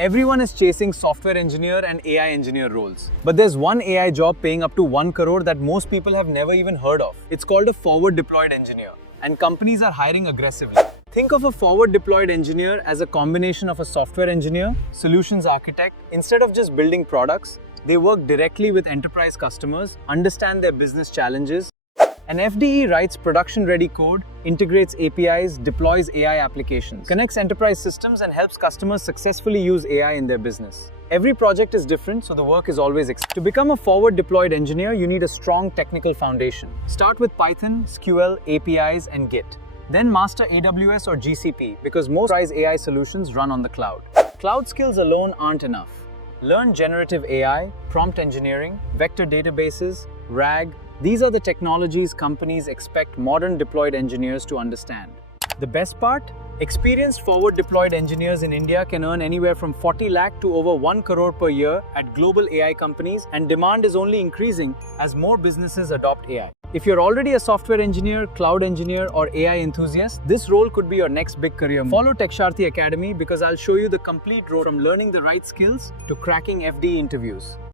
Everyone is chasing software engineer and AI engineer roles. But there's one AI job paying up to 1 crore that most people have never even heard of. It's called a forward deployed engineer, and companies are hiring aggressively. Think of a forward deployed engineer as a combination of a software engineer, solutions architect. Instead of just building products, they work directly with enterprise customers, understand their business challenges. An FDE writes production-ready code, integrates APIs, deploys AI applications, connects enterprise systems, and helps customers successfully use AI in their business. Every project is different, so the work is always To become a forward-deployed engineer, you need a strong technical foundation. Start with Python, SQL, APIs, and Git. Then master AWS or GCP, because most enterprise AI solutions run on the cloud. Cloud skills alone aren't enough. Learn generative AI, prompt engineering, vector databases, RAG. These are the technologies companies expect modern deployed engineers to understand. The best part? Experienced forward deployed engineers in India can earn anywhere from 40 lakh to over 1 crore per year at global AI companies, and demand is only increasing as more businesses adopt AI. If you're already a software engineer, cloud engineer, or AI enthusiast, this role could be your next big career move. Follow TechSharthi Academy because I'll show you the complete road from learning the right skills to cracking FD interviews.